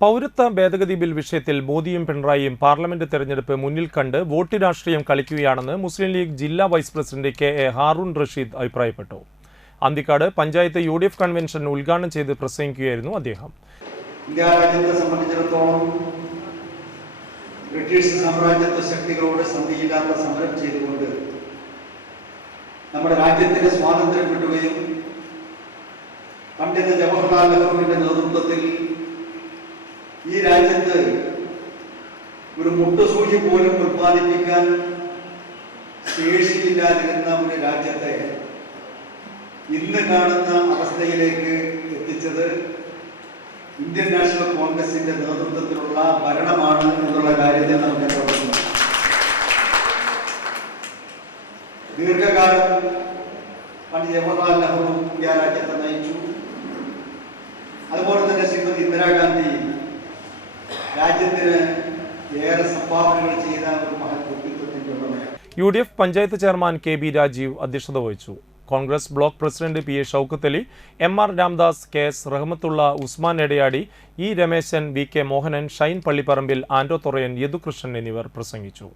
പൗരത്വ ഭേദഗതി ബിൽ വിഷയത്തിൽ മോദിയും പിണറായിയും പാർലമെന്റ് തെരഞ്ഞെടുപ്പ് മുന്നിൽ കണ്ട് വോട്ട് രാഷ്ട്രീയം കളിക്കുകയാണെന്ന് മുസ്ലിം ലീഗ് ജില്ലാ vice president K A Haroon Rasheed അഭിപ്രായപ്പെട്ടു. Anthikad panchayat U D F convention ഉദ്ഘാടനം ചെയ്ത് പ്രസംഗിക്കുകയായിരുന്നു അദ്ദേഹം. ബ്രിട്ടീഷ് സാമ്രാജ്യത്വ ശക്തികളോട് സന്ധിയില്ലാത്ത സമരം ചെയ്തുകൊണ്ട് നമ്മുടെ രാജ്യത്തിന്റെ സ്വാതന്ത്ര്യം കിട്ടുകയും പണ്ഡിറ്റ് ജവഹർലാൽ നെഹ്റുവിന്റെ നേതൃത്വത്തിൽ ഈ രാജ്യത്ത് ഒരു മുട്ടുസൂചി പോലും ഉത്പാദിപ്പിക്കാൻ ശേഷിയില്ലാതിരുന്ന ഒരു രാജ്യത്തെ ഇന്ന് കാണുന്ന അവസ്ഥയിലേക്ക് എത്തിച്ചത് ഇന്ത്യൻ നാഷണൽ കോൺഗ്രസിന്റെ നേതൃത്വത്തിലുള്ള ഭരണമാണ് എന്നുള്ള കാര്യത്തിൽ നമുക്ക് തുടങ്ങുന്നു ദീർഘകാലം പണ്ട് ജവഹർലാൽ നെഹ്റു ഇന്ത്യ രാജ്യത്തെ നയിച്ചു. അതുപോലെ രാജ്യത്തിന് ഏറെ സംഭാവനകൾ ചെയ്ത ഒരു മഹത് വ്യക്തിത്വത്തിന്റെ ഉടമയാണ്. U D F panchayat chairman K B Rajeev അധ്യക്ഷത വഹിച്ചു. Congress block president P A Shoukath Ali M R Ramdas K S Rahmathulla Usman Edayadi E Rameshan V K Mohanan Shine Pallipparambil Ando Thorayan Yadukrishnan എന്നിവർ പ്രസംഗിച്ചു.